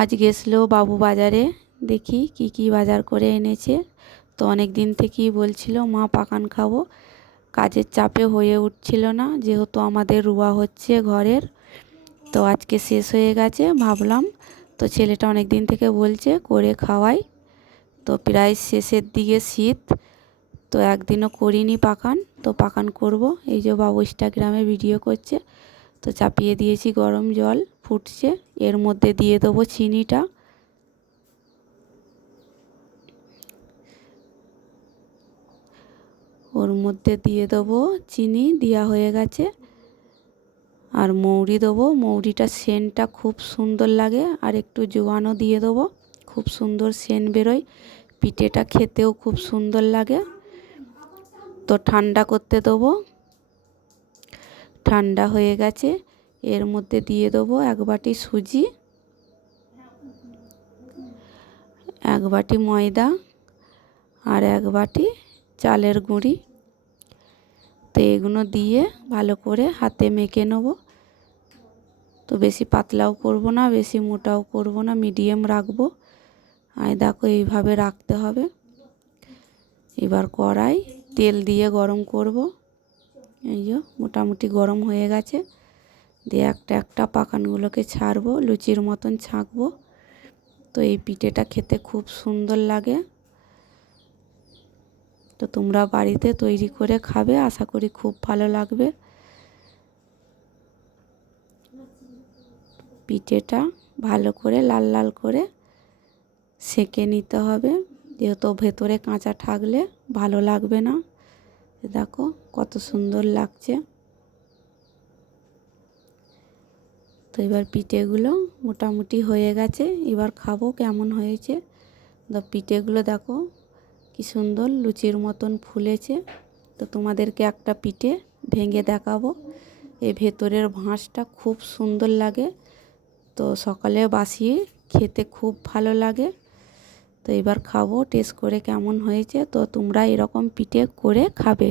আজ গেছিল বাবু বাজারে, দেখি কি কি বাজার করে এনেছে। তো অনেক দিন থেকেই বলছিল, মা, পাকান খাব। কাজের চাপে হয়ে উঠছিল না, যেহেতু আমাদের রুয়া হচ্ছে ঘরের। তো আজকে শেষ হয়ে গেছে, ভাবলাম। তো ছেলেটা অনেক দিন থেকে বলছে, করে খাওয়াই। তো প্রায় শেষের দিকে শীত, তো একদিনও করিনি পাকান। তো পাকান করব। এই যে বাবু ইনস্টাগ্রামে ভিডিও করছে, তো চাপিয়ে দিয়েছি গরম জল। ফুটছে। এর মধ্যে দিয়ে দেবো চিনিটা। ওর মধ্যে দিয়ে দেবো চিনি, দেওয়া হয়ে গেছে। আর মৌরি দেবো। মৌরিটা সেন্টটা খুব সুন্দর লাগে। আর একটু জোয়ানও দিয়ে দেবো। খুব সুন্দর সেন্ট বেরোয়। পিঠেটা খেতেও খুব সুন্দর লাগে। তো ঠান্ডা করতে দেবো। ঠান্ডা হয়ে গেছে। এর মধ্যে দিয়ে দেবো এক বাটি সুজি, এক বাটি ময়দা আর এক বাটি চালের গুঁড়ি। তো এগুলো দিয়ে ভালো করে হাতে মেখে নেব। তো বেশি পাতলাও করব না, বেশি মোটাও করব না, মিডিয়াম রাখব। আর দেখো এইভাবে রাখতে হবে। এবার কড়াই তেল দিয়ে গরম করব। এই যে মোটামুটি গরম হয়ে গেছে। দিয়ে একটা একটা পাকানগুলোকে ছাড়বো, লুচির মতন ছাঁকবো। তো এই পিঠেটা খেতে খুব সুন্দর লাগে। তো তোমরা বাড়িতে তৈরি করে খাবে, আশা করি খুব ভালো লাগবে। পিঠেটা ভালো করে লাল লাল করে সেঁকে নিতে হবে, যেহেতু ভেতরে কাঁচা থাকলে ভালো লাগবে না। দেখো কত সুন্দর লাগছে। তো এবার পিঠেগুলো মোটামুটি হয়ে গেছে। এবার খাব কেমন হয়েছে। তো পিঠেগুলো দেখো কি সুন্দর লুচির মতন ফুলেছে। তো তোমাদেরকে একটা পিঠে ভেঙে দেখাবো। এই ভেতরের ভাঁজটা খুব সুন্দর লাগে। তো সকালে বাসিয়ে খেতে খুব ভালো লাগে। তো এবার খাব, টেস্ট করে কেমন হয়েছে। তো তোমরা এরকম পিঠে করে খাবে।